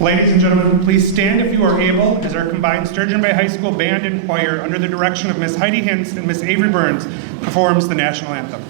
Ladies and gentlemen, please stand if you are able as our combined Sturgeon Bay High School Band and Choir, under the direction of Ms. Heidi Hintz and Ms. Avery Burns, performs the national anthem.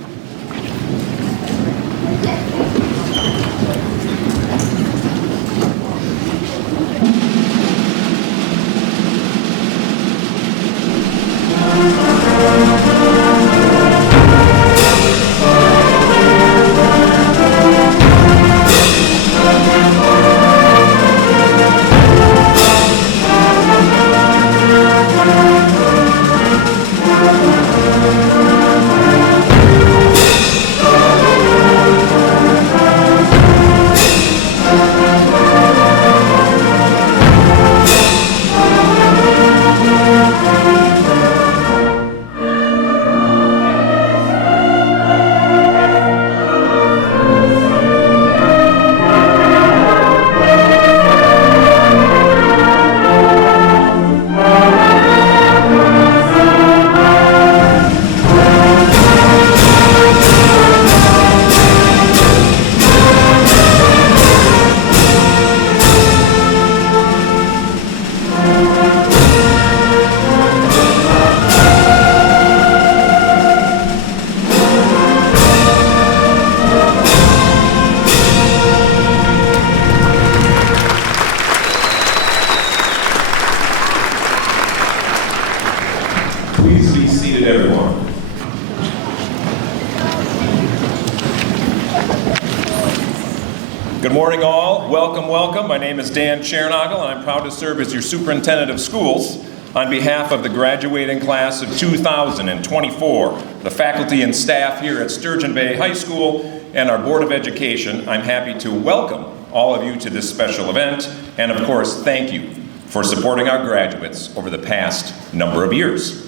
Please be seated, everyone. Good morning, all. Welcome, welcome. My name is Dan Chernogle, and I'm proud to serve as your superintendent of schools on behalf of the graduating class of 2024, the faculty and staff here at Sturgeon Bay High School, and our Board of Education. I'm happy to welcome all of you to this special event, and of course, thank you for supporting our graduates over the past number of years.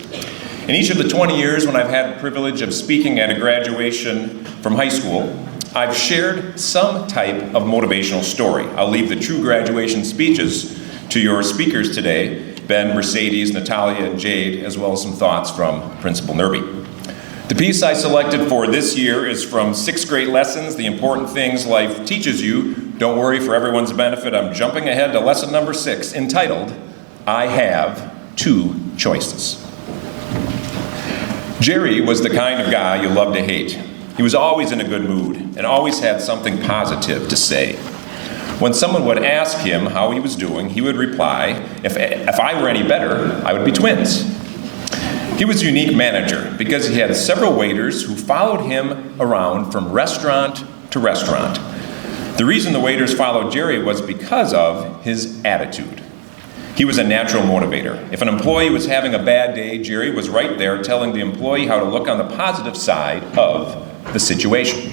In each of the 20 years when I've had the privilege of speaking at a graduation from high school, I've shared some type of motivational story. I'll leave the true graduation speeches to your speakers today, Ben, Mercedes, Natalia, and Jade, as well as some thoughts from Principal Nerby. The piece I selected for this year is from 6th grade lessons, The Important Things Life Teaches You. Don't worry, for everyone's benefit, I'm jumping ahead to lesson number 6, entitled, I Have Two Choices. Jerry was the kind of guy you love to hate. He was always in a good mood and always had something positive to say. When someone would ask him how he was doing, he would reply, if I were any better, I would be twins. He was a unique manager because he had several waiters who followed him around from restaurant to restaurant. The reason the waiters followed Jerry was because of his attitude. He was a natural motivator. If an employee was having a bad day, Jerry was right there telling the employee how to look on the positive side of the situation.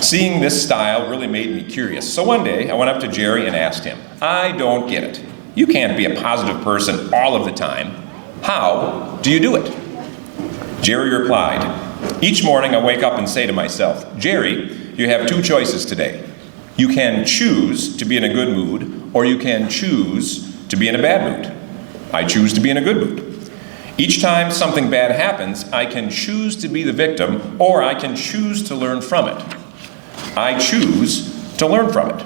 Seeing this style really made me curious. So one day, I went up to Jerry and asked him, I don't get it. You can't be a positive person all of the time. How do you do it? Jerry replied, each morning I wake up and say to myself, Jerry, you have two choices today. You can choose to be in a good mood, or you can choose to be in a bad mood. I choose to be in a good mood. Each time something bad happens, I can choose to be the victim, or I can choose to learn from it. I choose to learn from it.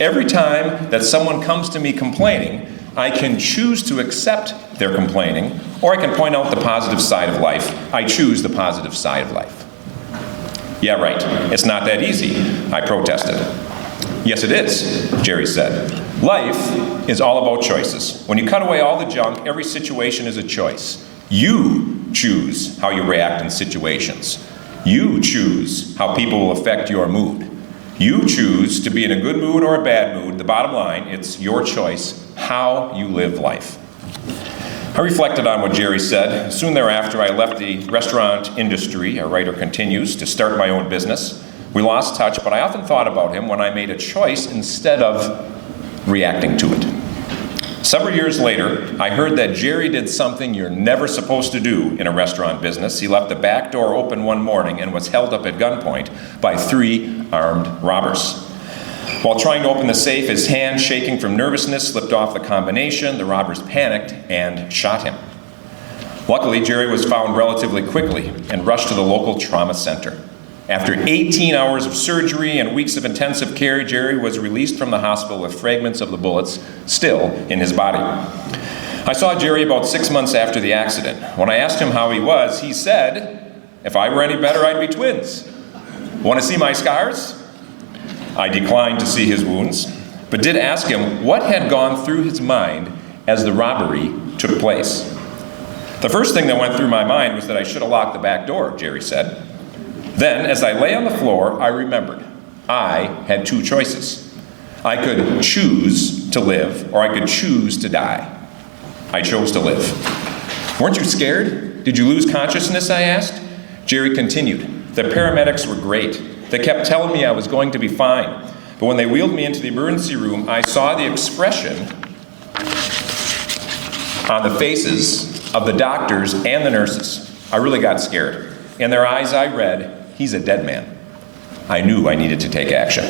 Every time that someone comes to me complaining, I can choose to accept their complaining, or I can point out the positive side of life. I choose the positive side of life. Yeah, right. It's not that easy, I protested. Yes, it is, Jerry said. Life is all about choices. When you cut away all the junk, every situation is a choice. You choose how you react in situations. You choose how people will affect your mood. You choose to be in a good mood or a bad mood. The bottom line, it's your choice how you live life. I reflected on what Jerry said. Soon thereafter, I left the restaurant industry, our writer continues, to start my own business. We lost touch, but I often thought about him when I made a choice instead of reacting to it. Several years later, I heard that Jerry did something you're never supposed to do in a restaurant business. He left the back door open one morning and was held up at gunpoint by 3 armed robbers. While trying to open the safe, his hand, shaking from nervousness, slipped off the combination. The robbers panicked and shot him. Luckily, Jerry was found relatively quickly and rushed to the local trauma center. After 18 hours of surgery and weeks of intensive care, Jerry was released from the hospital with fragments of the bullets still in his body. I saw Jerry about 6 months after the accident. When I asked him how he was, he said, "If I were any better, I'd be twins. Want to see my scars?" I declined to see his wounds, but did ask him what had gone through his mind as the robbery took place. "The first thing that went through my mind was that I should have locked the back door," Jerry said. "Then, as I lay on the floor, I remembered I had two choices. I could choose to live, or I could choose to die. I chose to live." "Weren't you scared? Did you lose consciousness?" I asked. Jerry continued, "The paramedics were great. They kept telling me I was going to be fine. But when they wheeled me into the emergency room, I saw the expression on the faces of the doctors and the nurses. I really got scared. In their eyes I read, 'He's a dead man.' I knew I needed to take action."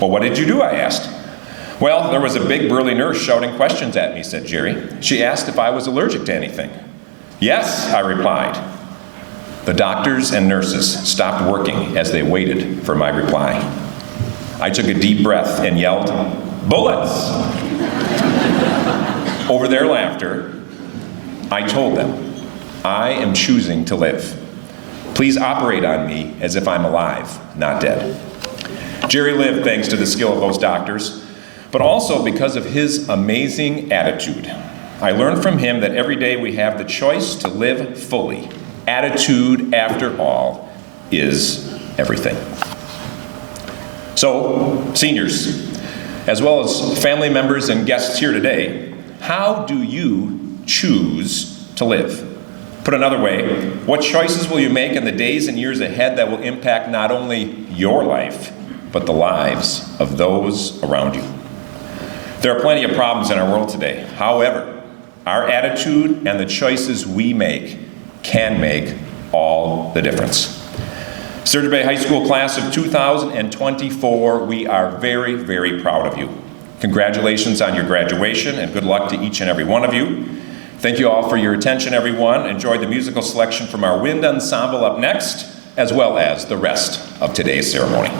"Well, what did you do?" I asked. "Well, there was a big burly nurse shouting questions at me," said Jerry. "She asked if I was allergic to anything." "Yes," I replied. The doctors and nurses stopped working as they waited for my reply. I took a deep breath and yelled, "Bullets!" Over their laughter, I told them, "I am choosing to live. Please operate on me as if I'm alive, not dead." Jerry lived thanks to the skill of those doctors, but also because of his amazing attitude. I learned from him that every day we have the choice to live fully. Attitude, after all, is everything. So, seniors, as well as family members and guests here today, how do you choose to live? Put another way, what choices will you make in the days and years ahead that will impact not only your life, but the lives of those around you? There are plenty of problems in our world today. However, our attitude and the choices we make can make all the difference. Sturgeon Bay High School class of 2024, we are very, very proud of you. Congratulations on your graduation and good luck to each and every one of you. Thank you all for your attention, everyone. Enjoy the musical selection from our wind ensemble up next, as well as the rest of today's ceremony.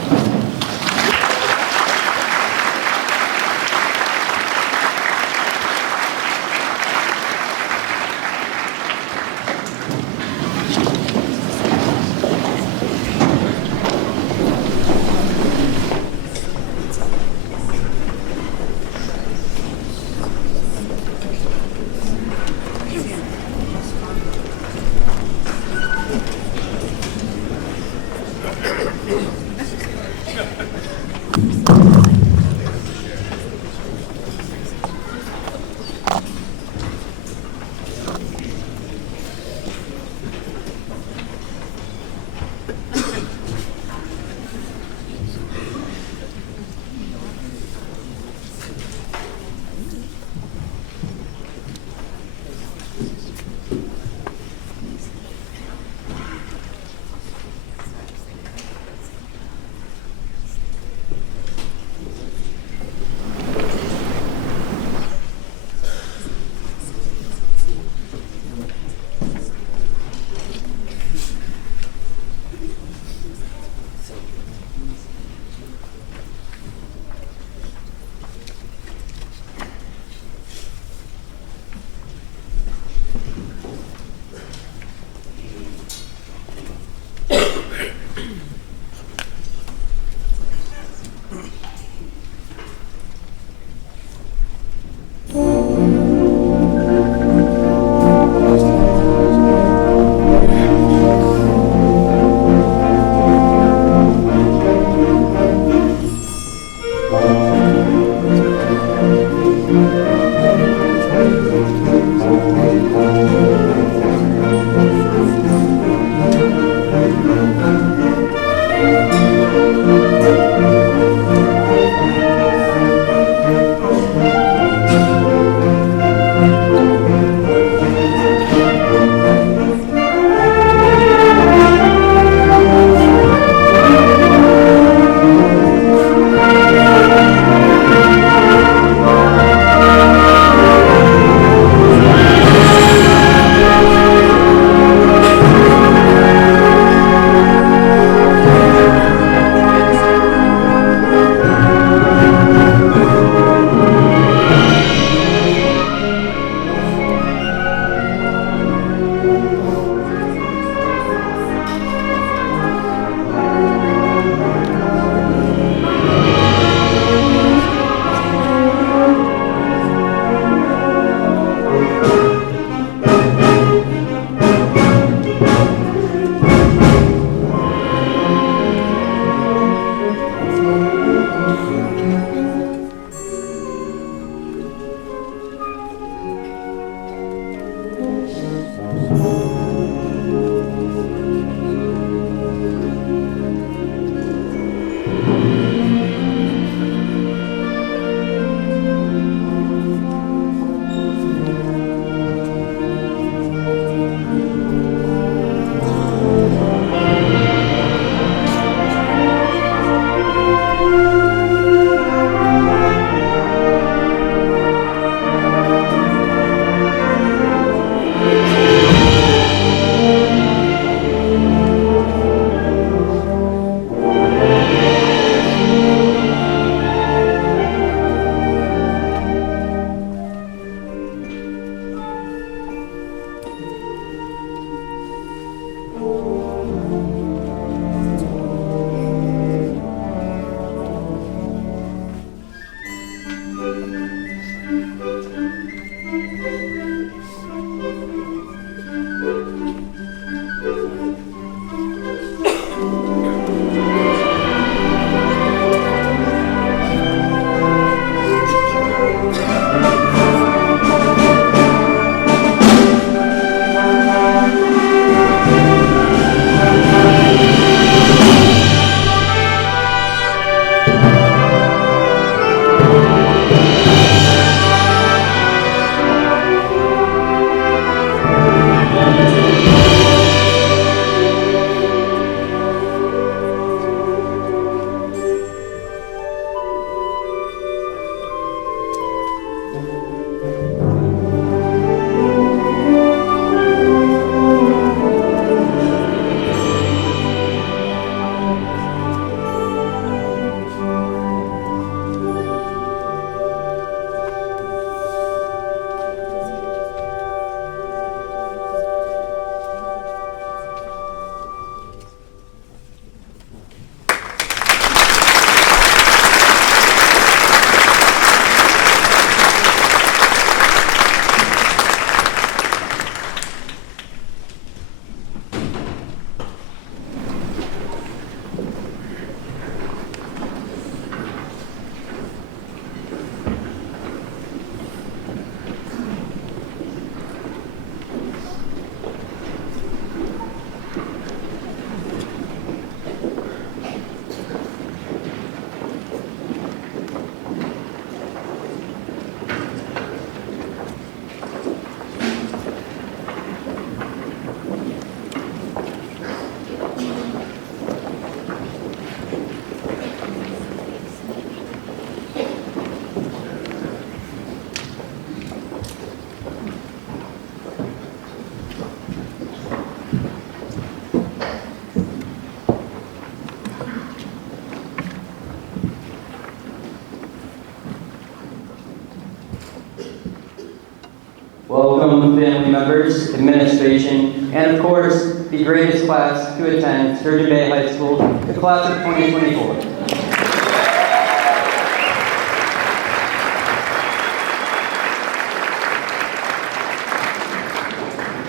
members, administration, and of course, the greatest class to attend Sturgeon Bay High School, the class of 2024.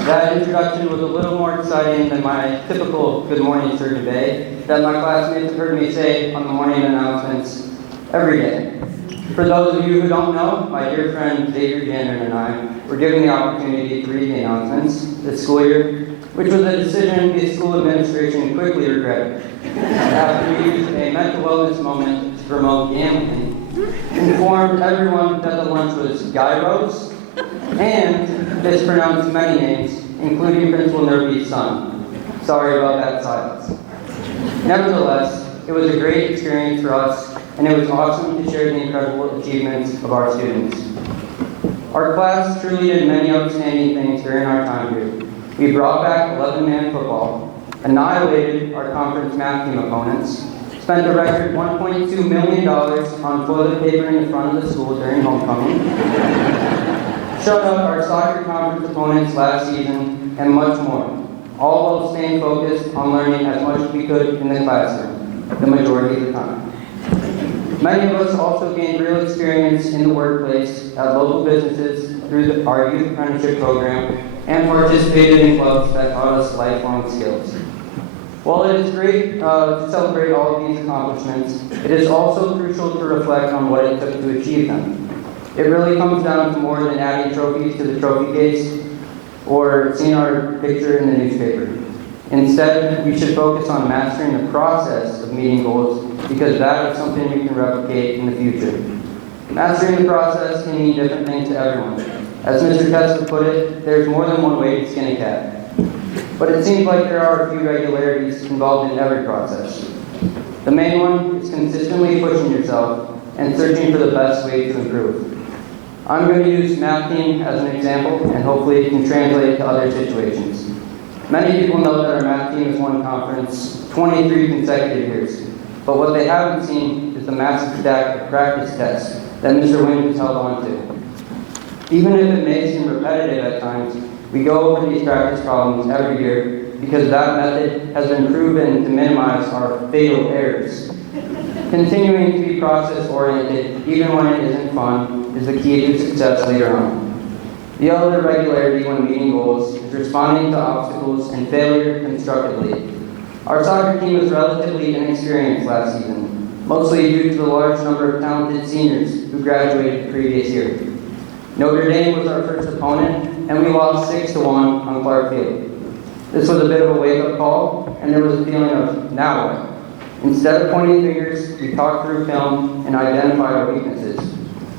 That introduction was a little more exciting than my typical Good Morning Sturgeon Bay that my classmates have heard me say on the morning announcements every day. For those of you who don't know, my dear friend Xavier Janner and I were given the opportunity to read the announcements this school year, which was a decision the school administration quickly regretted. After we used a mental wellness moment to promote gambling, informed everyone that the lunch was gyros, and mispronounced many names, including Principal Nerby's son. Sorry about that silence. Nevertheless, it was a great experience for us, and it was awesome to share the incredible achievements of our students. Our class truly did many outstanding things during our time here. We brought back 11-man football, annihilated our conference math team opponents, spent a record $1.2 million on toilet paper in the front of the school during homecoming, shut out our soccer conference opponents last season, and much more, all while staying focused on learning as much as we could in the classroom, the majority of the time. Many of us also gained real experience in the workplace at local businesses through our youth apprenticeship program and participated in clubs that taught us lifelong skills. While it is great to celebrate all of these accomplishments, it is also crucial to reflect on what it took to achieve them. It really comes down to more than adding trophies to the trophy case or seeing our picture in the newspaper. Instead, we should focus on mastering the process of meeting goals because that is something we can replicate in the future. Mastering the process can mean different things to everyone. As Mr. Tesla put it, there's more than one way to skin a cat. But it seems like there are a few regularities involved in every process. The main one is consistently pushing yourself and searching for the best way to improve. I'm going to use math team as an example, and hopefully it can translate to other situations. Many people know that our math team has won conference 23 consecutive years, but what they haven't seen is the massive stack of practice tests that Mr. Wing has held on to. Even if it may seem repetitive at times, we go over these practice problems every year because that method has been proven to minimize our fatal errors. Continuing to be process-oriented, even when it isn't fun, is the key to success later on. The other regularity when meeting goals is responding to obstacles and failure constructively. Our soccer team was relatively inexperienced last season, mostly due to the large number of talented seniors who graduated the previous year. Notre Dame was our first opponent, and we lost 6-1 on Clark Field. This was a bit of a wake-up call, and there was a feeling of, now what? Instead of pointing fingers, we talked through film and identified our weaknesses.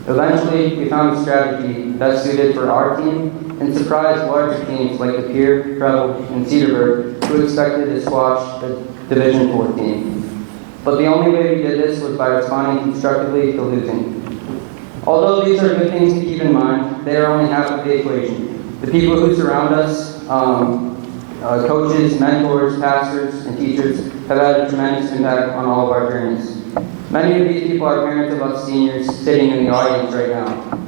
Eventually, we found a strategy best suited for our team and surprised larger teams like the Pier, Treble, and Cedarburg who expected to squash the Division IV team. But the only way we did this was by responding constructively to losing. Although these are good things to keep in mind, they are only half of the equation. The people who surround us, coaches, mentors, pastors, and teachers have had a tremendous impact on all of our journeys. Many of these people are parents of us seniors sitting in the audience right now.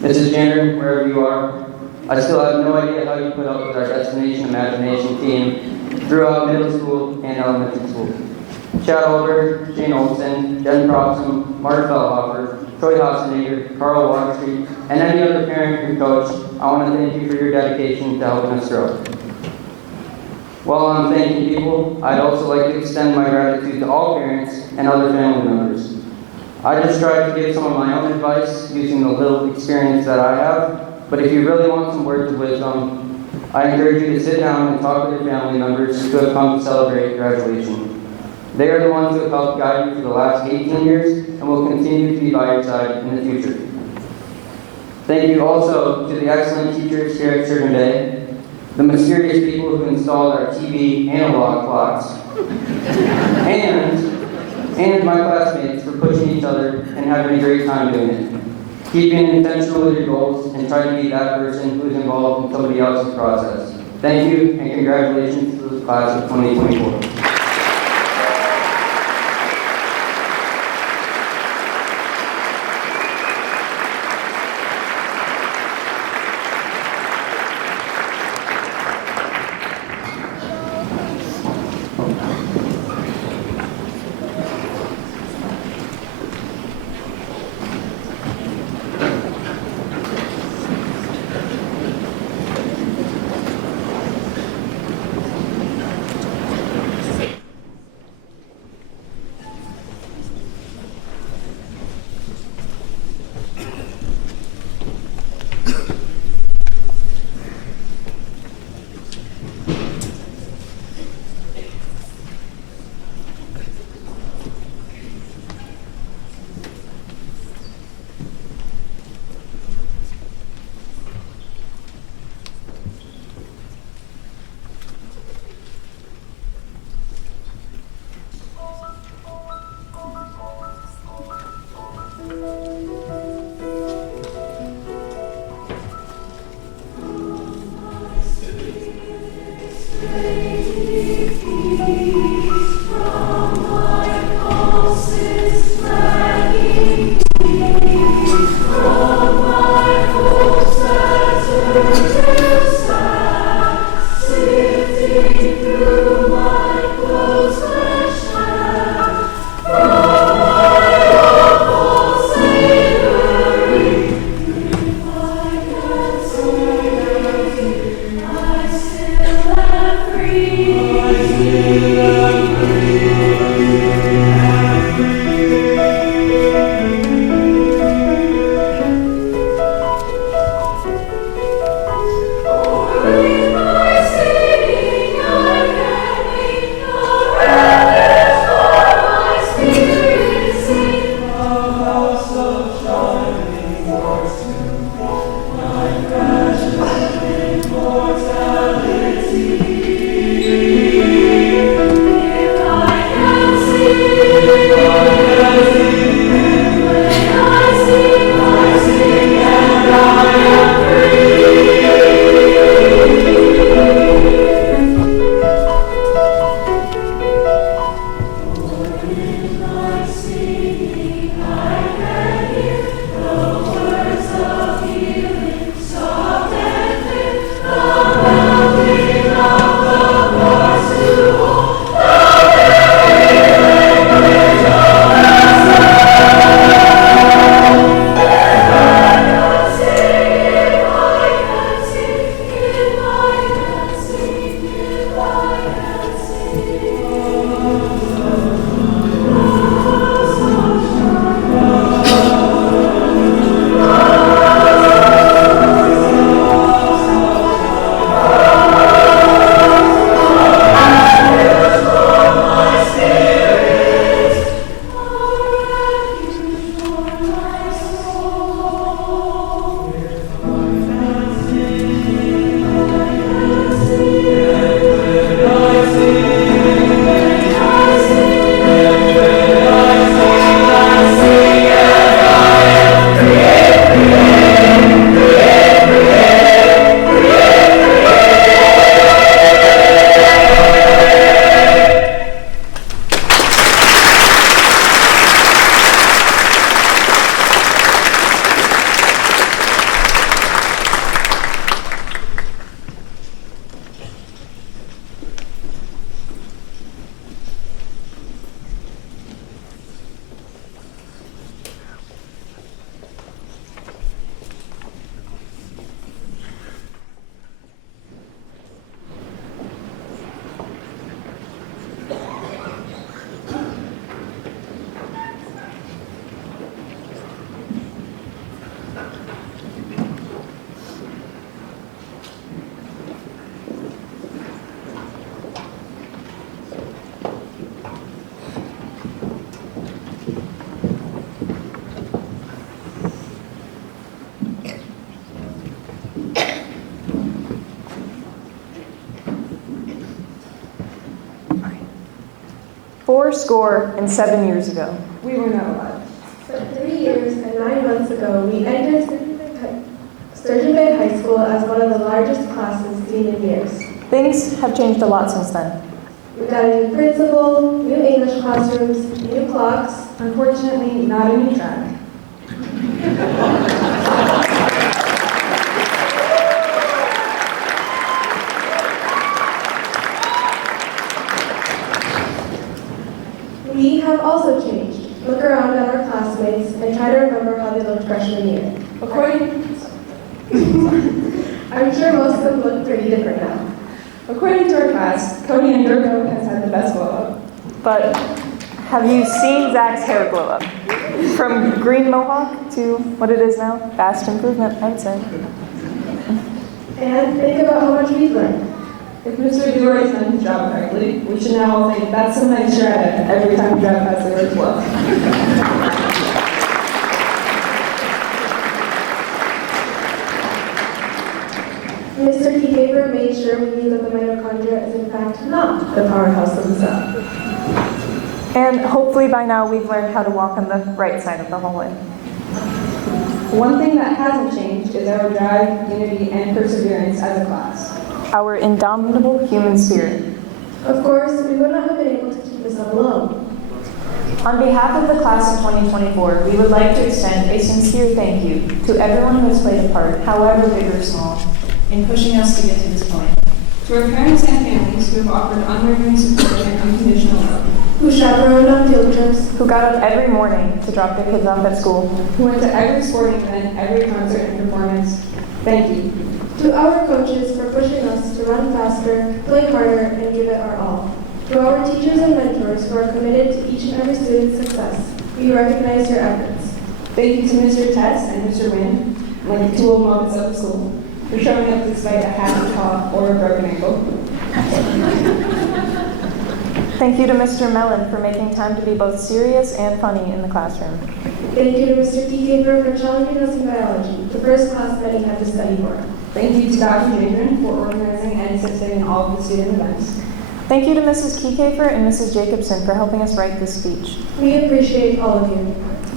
Mrs. Janner, wherever you are, I still have no idea how you put up with our Destination Imagination team throughout middle school and elementary school. Chad Olberg, Jane Olson, Jen Proxum, Mark Feldhofer, Troy Hossenager, Carl Waterstreet, and any other parent and coach, I want to thank you for your dedication to helping us grow. While I'm thanking people, I'd also like to extend my gratitude to all parents and other family members. I just tried to give some of my own advice using the little experience that I have, but if you really want some words of wisdom, I encourage you to sit down and talk with your family members who have come to celebrate graduation. They are the ones who have helped guide you for the last 18 years and will continue to be by your side in the future. Thank you also to the excellent teachers here at Sturgeon Bay, the mysterious people who installed our TV analog clocks, and my classmates for pushing each other and having a great time doing it. Keeping intentional with your goals and try to be that person who is involved in somebody else's process. Thank you and congratulations to the class of 2024. Fourscore and 7 years ago, We were not alive. But 3 years and 9 months ago, we entered Sturgeon Bay High School as one of the largest classes seen in years. things have changed a lot since then. We got a new principal, new English classrooms, new clocks. Unfortunately, not a new track. We have also changed. Look around at our classmates and try to remember how they looked freshman year. I'm sure most of them look pretty different now. According to our class, Cody Undergo has had the best glow up. But have you seen Zach's hair glow up? From green mohawk to what it is now? Vast improvement, I'd say. And think about how much we've learned. If Mr. Dewar has done his job correctly, we should now all think that's some nice shredder every time we drive past the word bluff. Mr. Keypaper made sure we knew that the mitochondria is in fact not the powerhouse of the cell. And hopefully by now we've learned how to walk on the right side of the hallway. One thing that hasn't changed is our drive, unity, and perseverance as a class. Our indomitable human spirit. Of course, we would not have been able to keep this up alone. On behalf of the class of 2024, we would like to extend a sincere thank you to everyone who has played a part, however big or small, in pushing us to get to this point. To our parents and families who have offered unwavering support and unconditional love. Who chaperoned on field trips, Who got up every morning to drop their kids off at school. Who went to every sporting event, every concert and performance. Thank you. to our coaches for pushing us to run faster, play harder, and give it our all. To our teachers and mentors who are committed to each and every student's success, we recognize your efforts. Thank you to Mr. Tess and Mr. Wynn, like the two old moments of the school, for showing up despite a half cough or a broken ankle. Thank you to Mr. Mellon for making time to be both serious and funny in the classroom. Thank you to Mr. Keypaper for challenging us in biology, the first class that he had to study for. Thank you to Dr. Jadron for organizing and assisting in all of the student events. Thank you to Mrs. Keycafer and Mrs. Jacobson for helping us write this speech. We appreciate all of you.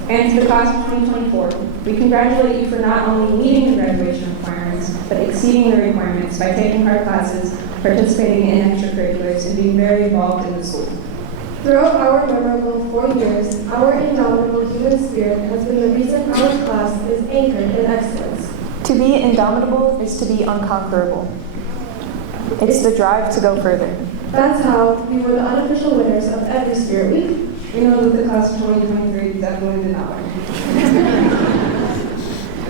And to the class of 2024, we congratulate you for not only meeting the graduation requirements, but exceeding the requirements by taking hard classes, participating in extracurriculars, and being very involved in the school. Throughout our memorable 4 years, our indomitable human spirit has been the reason our class is anchored in excellence. To be indomitable is to be unconquerable. It's the drive to go further. That's how we were the unofficial winners of every Spirit Week. We know that the class of 2023 definitely did not win.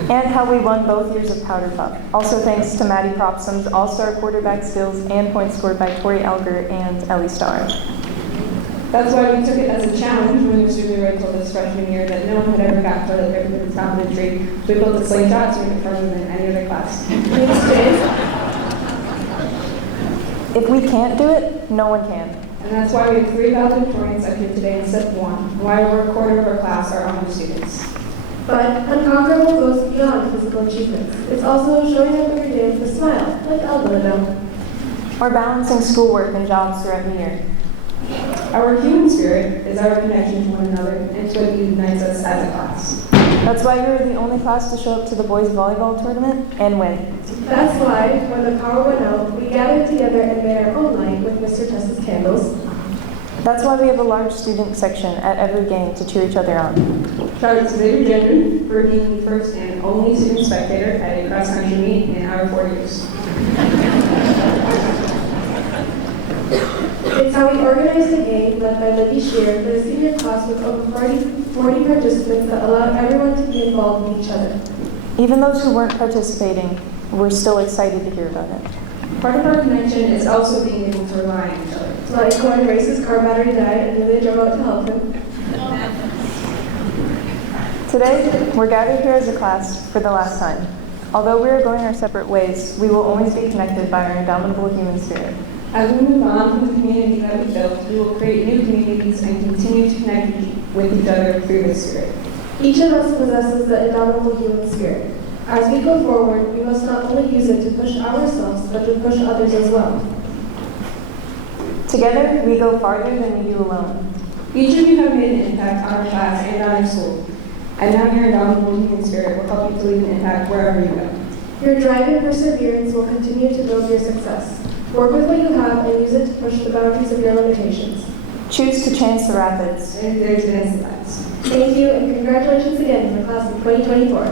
And how we won both years of Powder Puff. Also thanks to Maddie Propsom's all-star quarterback skills and points scored by Tori Elger and Ellie Starr. That's why we took it as a challenge when Mr. Leroy told us freshman year that no one had ever got toilet paper to the top of the tree. So we built a slingshot to make it further than any other class. Thanks, James. If we can't do it, no one can. And that's why we have 3 valedictorians up here today instead of 1, and why over a quarter of our class are honor students. But unconquerable goes beyond physical achievements. It's also showing up every day with a smile, like Aldo. Or balancing schoolwork and jobs throughout the year. Our human spirit is our connection to one another, and it's what unites us as a class. That's why we were the only class to show up to the boys' volleyball tournament and win. That's why, when the power went out, we gathered together and made our own light with Mr. Tess's candles. That's why we have a large student section at every game to cheer each other on. Shout out to David Gendron for being the first and only student spectator at a cross-country meet in our 4 years. It's how we organized a game led by Libby Shear for a senior class with over 40 participants that allowed everyone to be involved with each other. Even those who weren't participating were still excited to hear about it. Part of our connection is also being able to rely on each other. Like when Race's car battery died and Lily drove out to help him. Today, we're gathered here as a class for the last time. Although we are going our separate ways, we will always be connected by our indomitable human spirit. As we move on from the community that we built, we will create new communities and continue to connect with each other through the Spirit. Each of us possesses the indomitable human spirit. As we go forward, we must not only use it to push ourselves, but to push others as well. Together, we go farther than we do alone. Each of you have made an impact on our class and on our school. And now your indomitable human spirit will help you to leave an impact wherever you go. Your drive and perseverance will continue to build your success. Work with what you have and use it to push the boundaries of your limitations. Choose to chance the rapids. And there's been that. Thank you, and congratulations again to the class of 2024.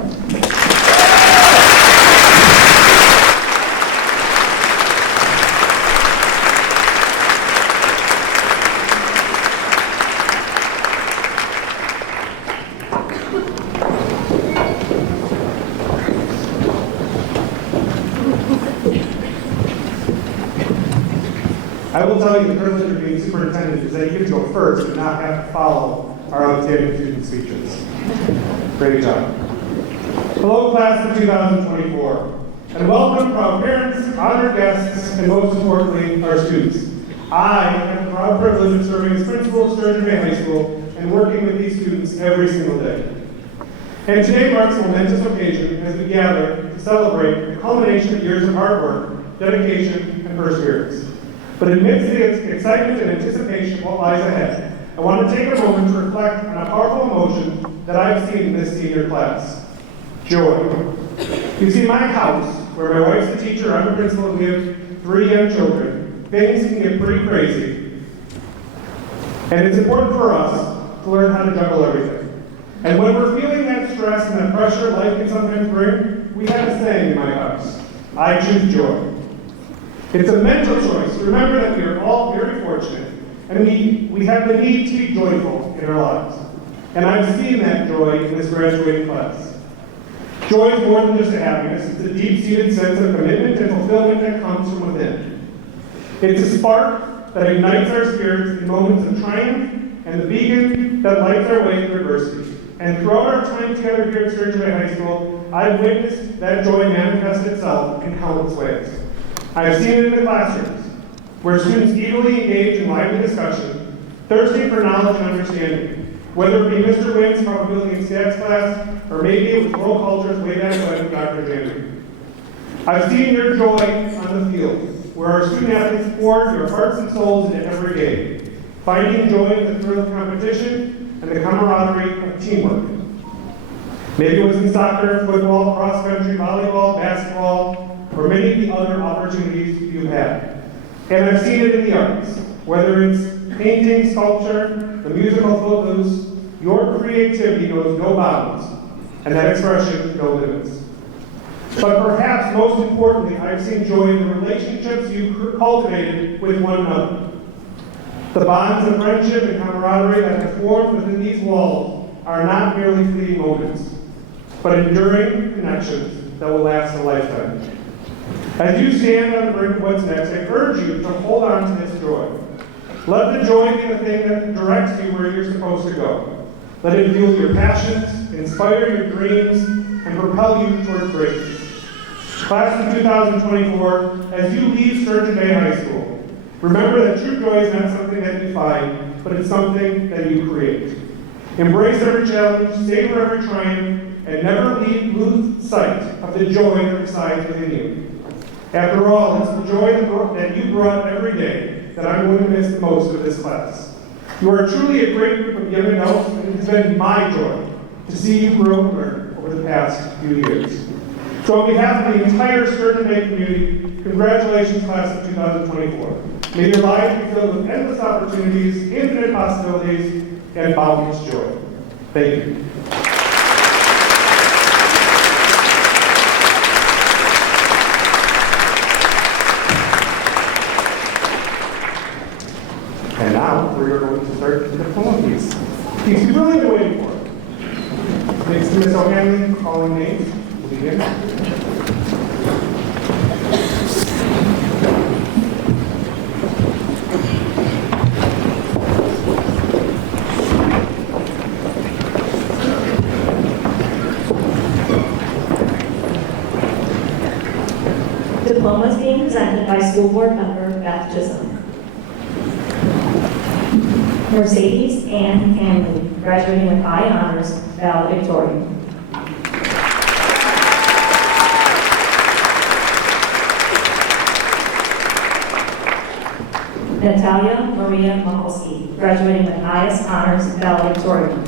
I will tell you the privilege of being superintendent is that you get to go first and not have to follow our outstanding student speeches. Great job. Hello, class of 2024, and welcome proud parents, honored guests, and most importantly, our students. I have the proud privilege of serving as principal of Sturgeon Bay High School and working with these students every single day. And today marks a momentous occasion as we gather to celebrate the culmination of years of hard work, dedication, and perseverance. But amidst the excitement and anticipation of what lies ahead, I want to take a moment to reflect on a powerful emotion that I've seen in this senior class: joy. You see, my house, where my wife's a teacher, I'm a principal, and we have 3 young children, things can get pretty crazy. And it's important for us to learn how to juggle everything. And when we're feeling that stress and that pressure life can sometimes bring, we have a saying in my house: I choose joy. It's a mental choice. Remember that we are all very fortunate, and we have the need to be joyful in our lives. And I've seen that joy in this graduating class. Joy is more than just a happiness. It's a deep-seated sense of commitment and fulfillment that comes from within. It's a spark that ignites our spirits in moments of triumph and the beacon that lights our way through adversity. And throughout our time together here at Sturgeon Bay High School, I've witnessed that joy manifest itself in countless ways. I've seen it in the classrooms, where students eagerly engage in lively discussion, thirsting for knowledge and understanding, whether it be Mr. Wynn's probability and stats class, or maybe it was world cultures way back when with Dr. January. I've seen your joy on the field, where our student athletes pour your hearts and souls into every game, finding joy in the thrill of competition and the camaraderie of teamwork. Maybe it was in soccer, football, cross country, volleyball, basketball, or many of the other opportunities you've had. And I've seen it in the arts, whether it's painting, sculpture, the musical footloose, your creativity knows no bounds, and that expression, no limits. But perhaps most importantly, I've seen joy in the relationships you cultivated with one another. The bonds of friendship and camaraderie that have formed within these walls are not merely fleeting moments, but enduring connections that will last a lifetime. As you stand on the brink of what's next, I urge you to hold on to this joy. Let the joy be the thing that directs you where you're supposed to go. Let it fuel your passions, inspire your dreams, and propel you towards greatness. Class of 2024, as you leave Sturgeon Bay High School, remember that true joy is not something that you find, but it's something that you create. Embrace every challenge, savor every triumph, and never lose sight of the joy that resides within you. After all, it's the joy that you brought every day that I'm going to miss the most of this class. You are truly a great group of young adults, and it has been my joy to see you grow and learn over the past few years. So on behalf of the entire Sturgeon Bay community, congratulations, class of 2024. May your lives be filled with endless opportunities, infinite possibilities, and boundless joy. Thank you. And now we're going to start the diploma piece. Piece you've really been waiting for. Thanks to Ms. O'Hanley for calling names. We'll begin. Diplomas being presented by School Board Member Beth Chisholm. Mercedes Ann Hanley, graduating with high honors, valedictorian. Natalia Maria Maholsky, graduating with highest honors, valedictorian.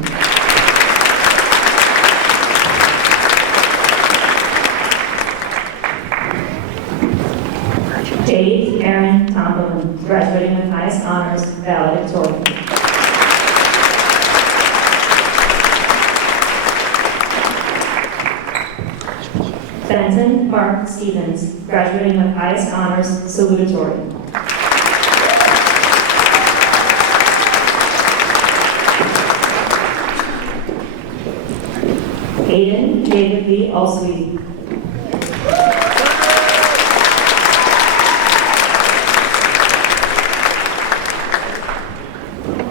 Dave Aaron Tomlin, graduating with highest honors, valedictorian. Benton Mark Stevens, graduating with highest honors, salutatorian. Hayden David Lee Alsweedy.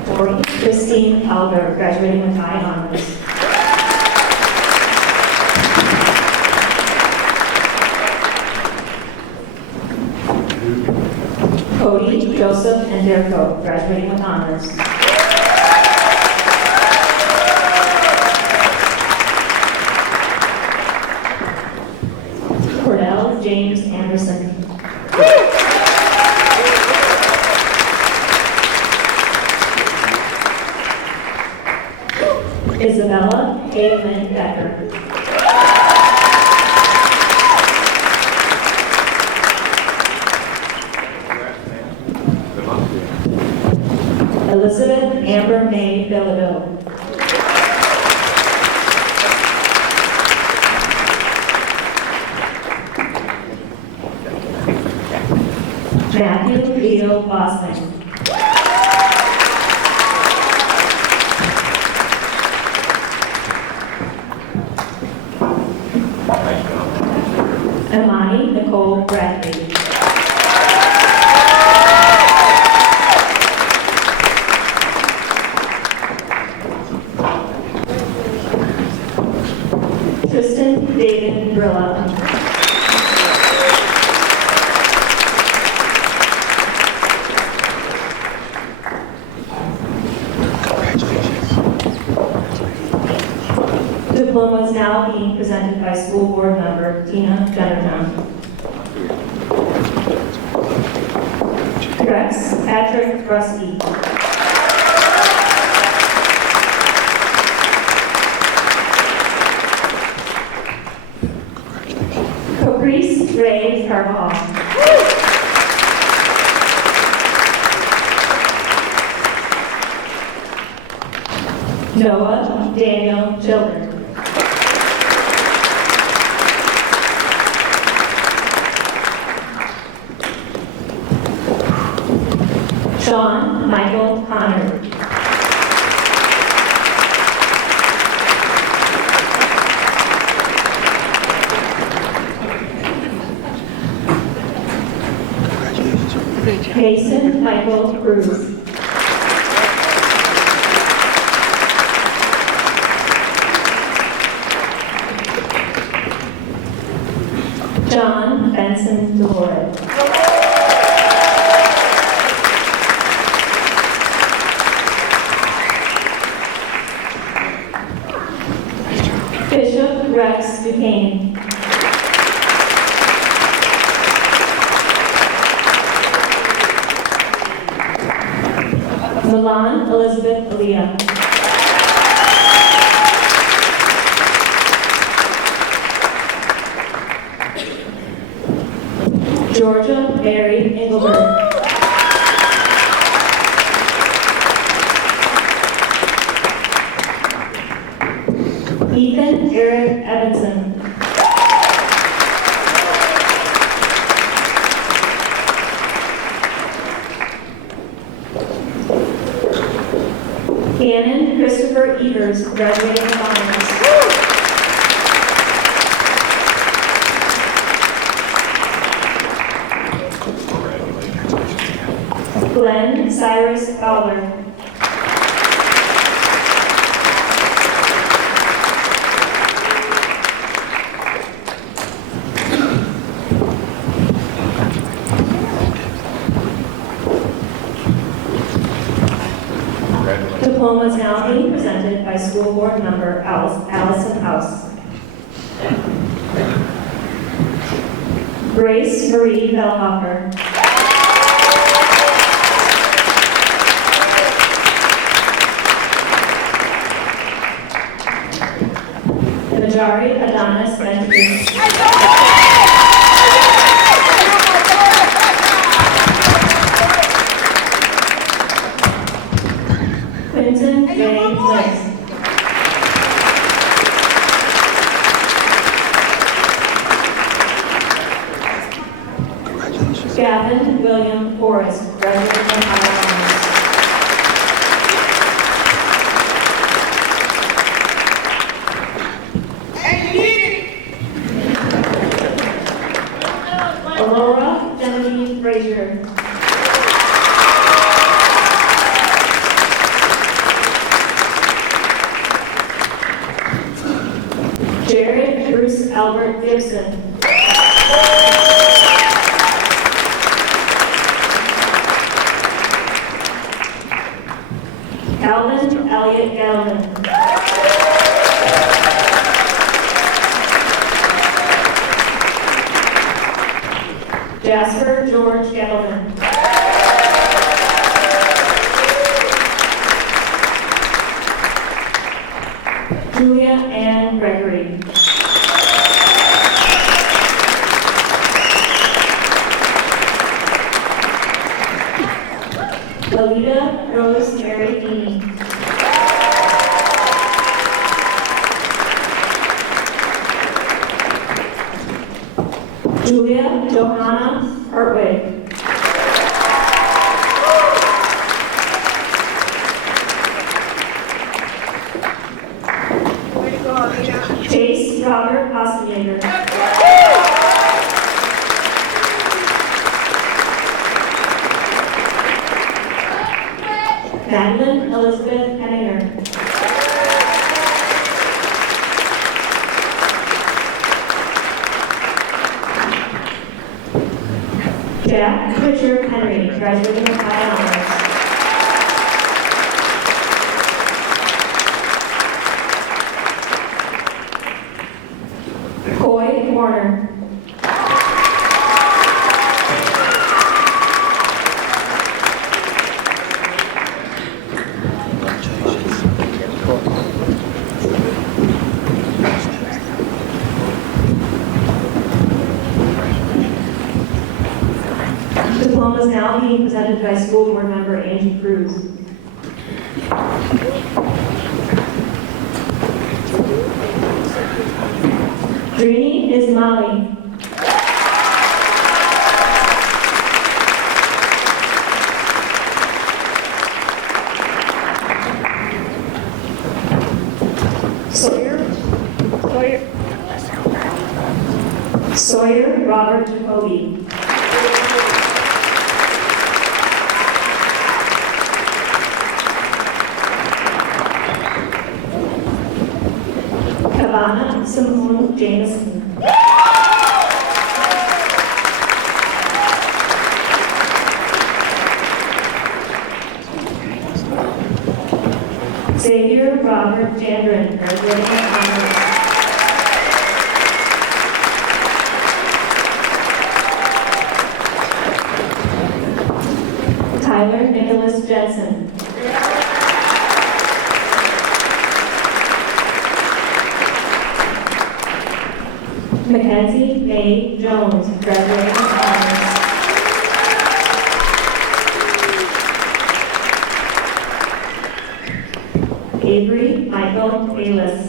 Tori Christine Alder, graduating with high honors. Cody Joseph Enderco, graduating with honors. Cordell James Anderson. Isabella Caitlin Becker. Elizabeth Amber May Belleville. Matthew Leo Boston. Imani Nicole Bradley. Tristan David Brilla. Diploma is now being presented by school board member Tina Jennertown. Rex Patrick Rusty. Caprice Ray Carvajal. Noah Daniel Children. Sean Michael Connor. Mason Michael Cruz. John Benson Delore. Bishop Rex Duquesne. Milan Elizabeth Aaliyah. Georgia Mary Engelberg. Ethan Eric Evanson. Gannon Christopher Evers, graduating with honors. Glenn Cyrus Fowler. diploma is now being presented by School Board Member Allison House. Grace Marie Bellhofer. Najari Adonis Benjamin. Quinton Ray Lix. Gavin William Forrest, graduate from Iowa. Aurora Genevieve Frazier. Jared Bruce Albert Gibson. Calvin Elliott Gelman. Jasper George Gelman. Julia Ann Gregory. Alita Rosemary Dean. Julia Johanna Hartwig. Chase Robert Ostenjager. Madeline Elizabeth Henninger. Jack Richard Henry, graduating with high honors. Coy Warner. Diploma is now being presented by School Board Member Angie Cruz. Drini Ismaili. Sawyer Robert Jacoby. Kavana Simone Jameson. Xavier Robert Jandrin, graduating with honors. Tyler Nicholas Jensen. Mackenzie May Jones, graduating with honors. Avery Michael Bayless.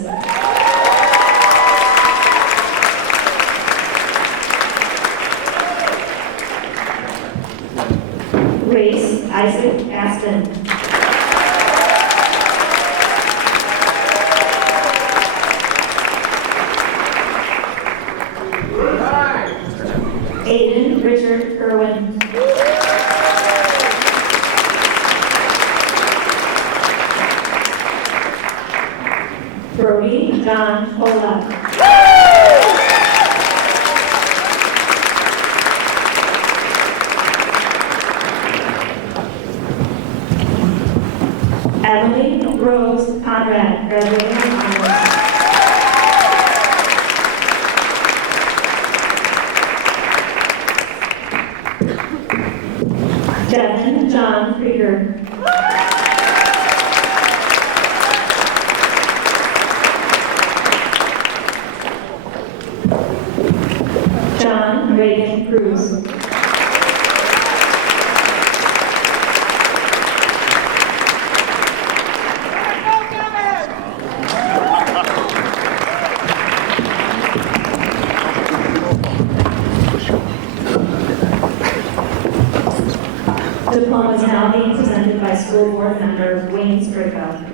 Grace Isaac Aston. Aiden Richard Irwin. Brody John Hola. Emily Rose Conrad, graduating with honors. Devin John Krieger. John Reagan Cruz. Diploma is now being presented by school board member Wayne Sturgeon.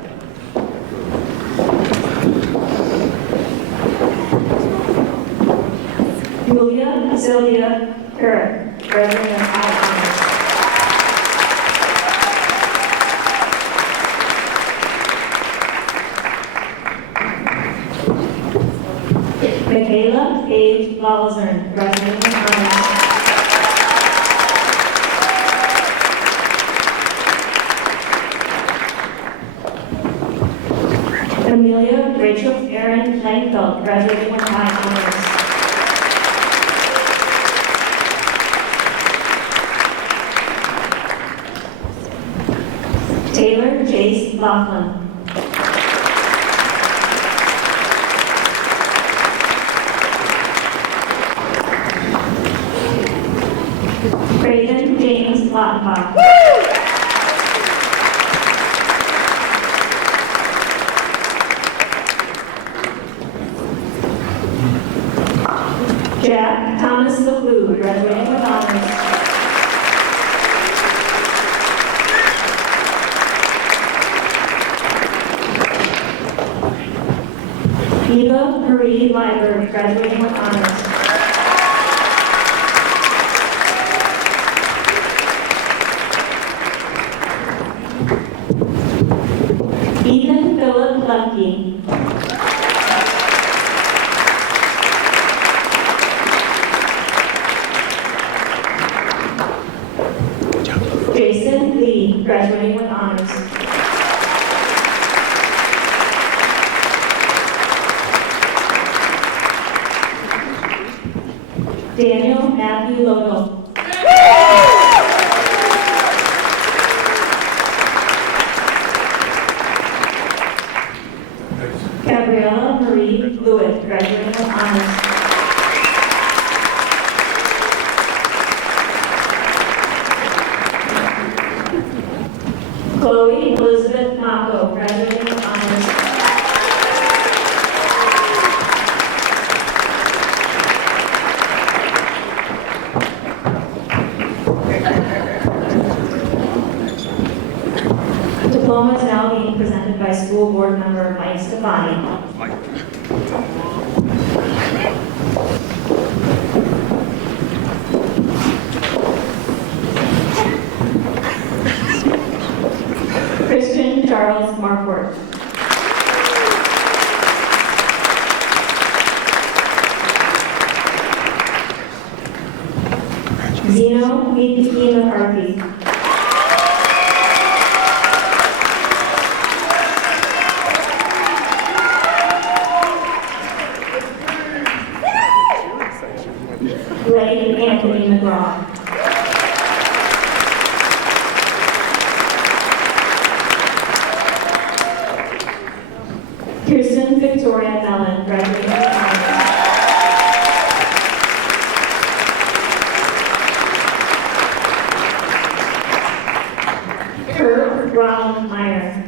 Julia Sylvia Kerr, graduating with high honors. Michaela Paige Lalazern, graduating with honors. Amelia Rachel Erin Langfeld, graduating with high honors. Taylor Chase Laughlin. Braden James Lottenbach. Jack Thomas LeFleur, graduating with honors. Eva Marie Liber, graduating with honors. Ethan Philip Lemke. Jason Lee, graduating with honors. Daniel Matthew Lodo. Gabriella Marie Lewitt, graduating with honors. Chloe Elizabeth Mako, graduating with honors. Diploma is now being presented by school board member Mike Stefani. Christian Charles Marquardt. Zeno Miki McCarthy. Ray Anthony McGraw. Kirsten Victoria Mellon, graduating with honors. Kurt Ronald Meyer.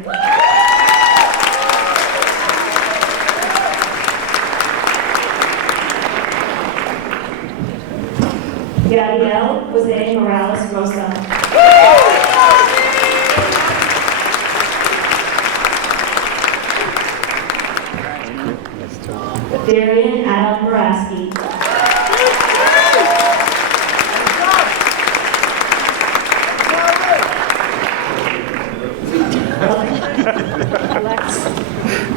Gabrielle Jose Morales Rosa. Darian Adam Baraski.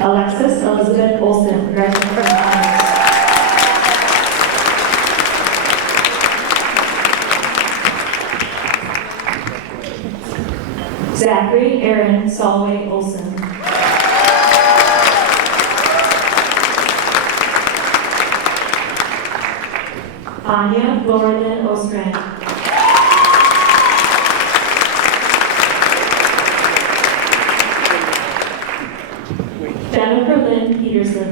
Alexis Elizabeth Olson, graduating with honors. Zachary Aaron Solway Olson. Anya Floridan Ostran. Jennifer Lynn Peterson.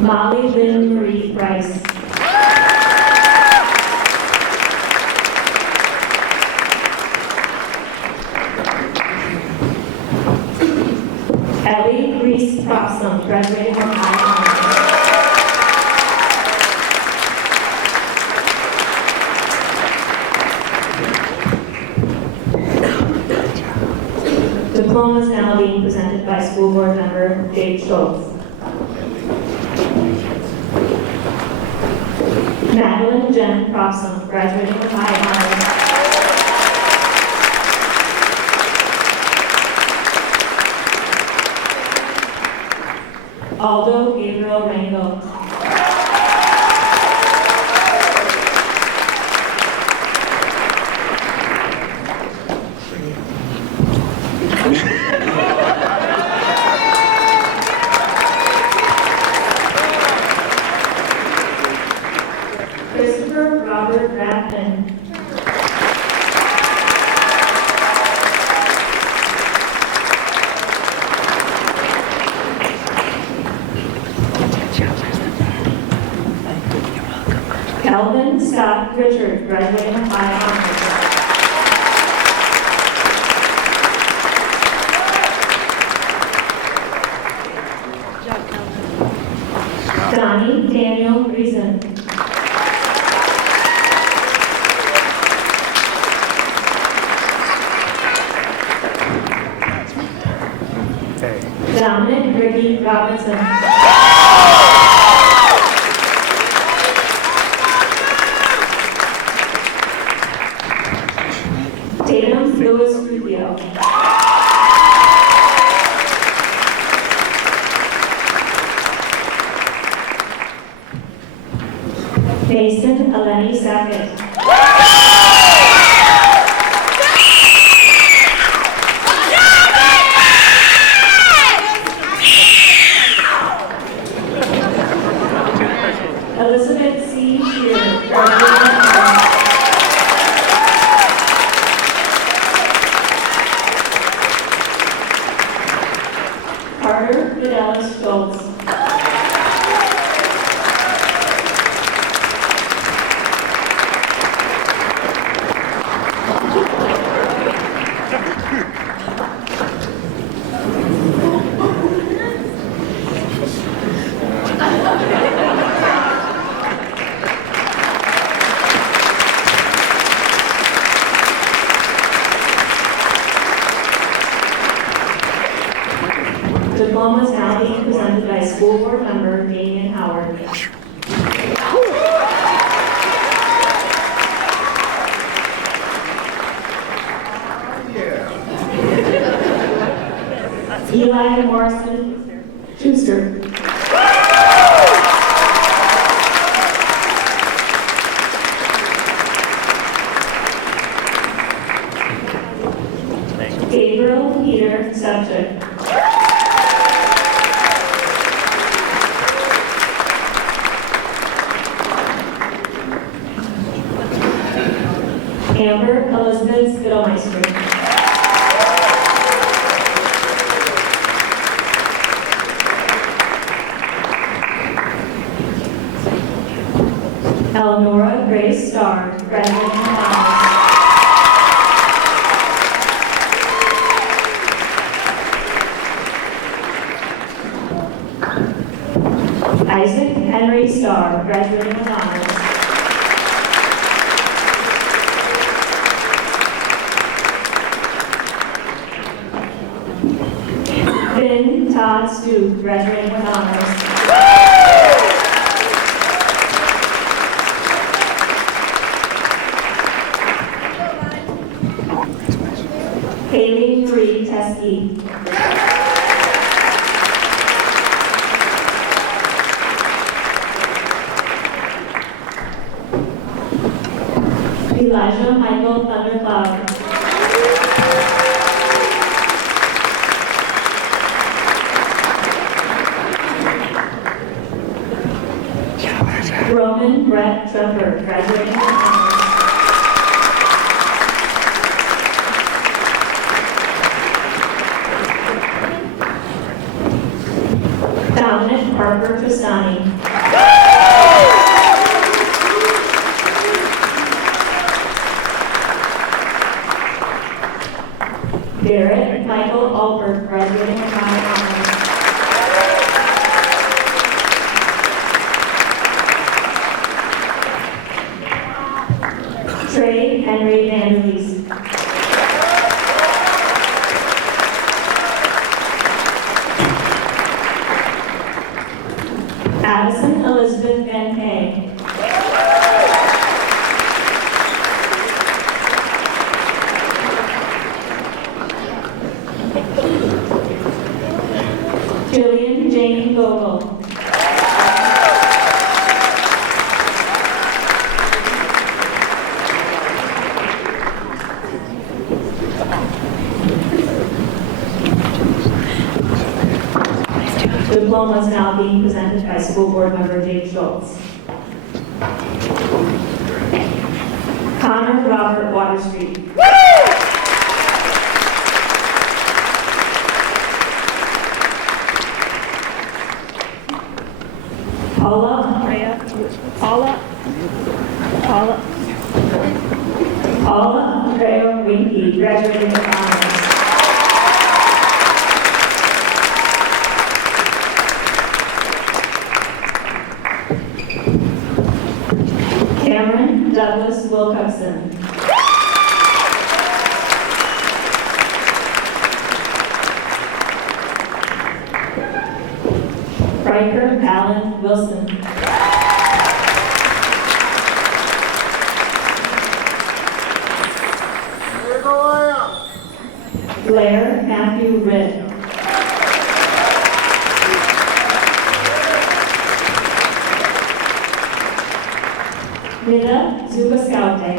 Molly Lynn Marie Price. Ellie Reese Propson, graduating from high honors. Diplomas now being presented by School Board Member Jake Schultz. Madeline Jen Propson, graduating with high honors. Aldo Gabriel Rangel. Christopher Robert Rathman. Calvin Scott Richard, graduating with high honors. Donnie Daniel Reason. Dominic Ricky Robinson. Tatum Lewis Rubio. Mason Eleni Sackett. Elizabeth C. Shearer, graduating from Carter Fidelis Schultz. Diplomas now being presented by School Board Member Damian Howard. Eli Morrison Schuster. Gabriel Peter Subject. Amber Elizabeth Fiddlemeister. Eleonora Grace Starr, graduating with honors. Isaac Henry Starr, graduating with honors. Finn Todd Stu, graduating with honors. Haley Marie Teskey. Elijah Michael Thundercloud. Brett Trumper, graduating with honors. Dominic Parker Tristani. Garrett Michael Albert, graduating with honors. Trey Henry Vanderleest. Addison Elizabeth Van Hay. Jillian Jane Vogel. Diplomas now being presented by School Board Member Jake Schultz. Connor Robert Waterstreet. Paula Andrea Winky, graduating with honors. Cameron Douglas Wilcoxon. Riker Allen Wilson. Blair Matthew Ridd. Nida Zubaskaute.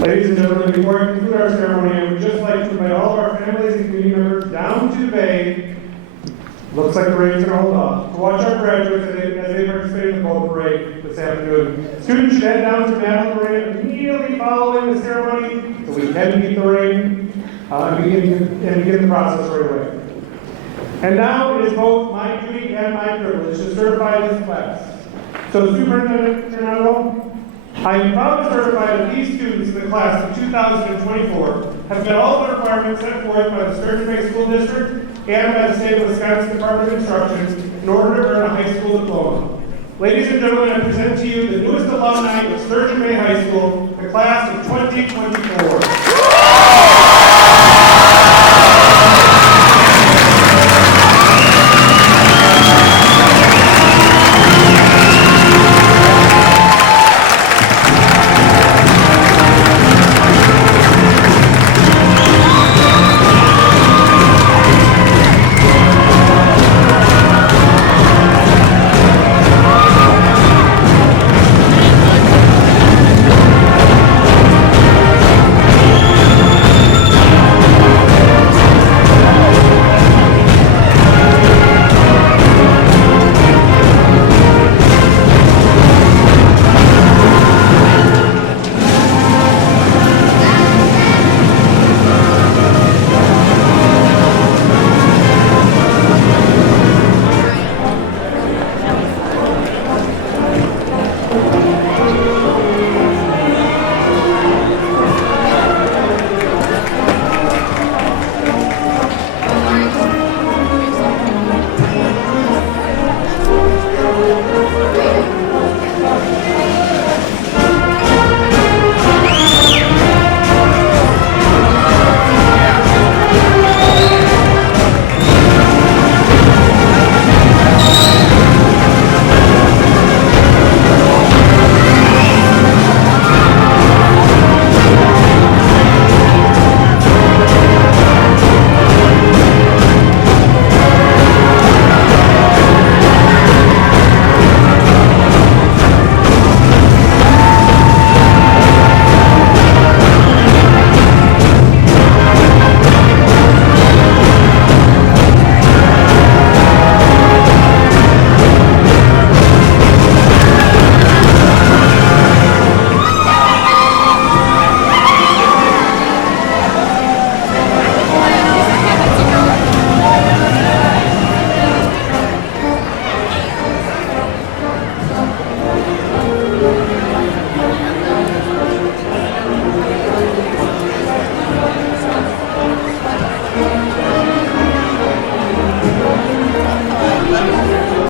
Ladies and gentlemen, before I conclude our ceremony, I would just like to invite all of our families and community members down to the bay. Looks like the rain's going to hold off. To watch our graduates as they participate in the boat parade this afternoon. Students should head down to Madison Parade immediately following the ceremony so we can beat the rain and begin the process right away. And now it is both my duty and my privilege to certify this class. So Superintendent Fernando, I am proud to certify that these students in the class of 2024 have met all the requirements set forth by the Sturgeon Bay School District and by the State of Wisconsin Department of Instruction in order to earn a high school diploma. Ladies and gentlemen, I present to you the newest alumni of Sturgeon Bay High School, the class of 2024.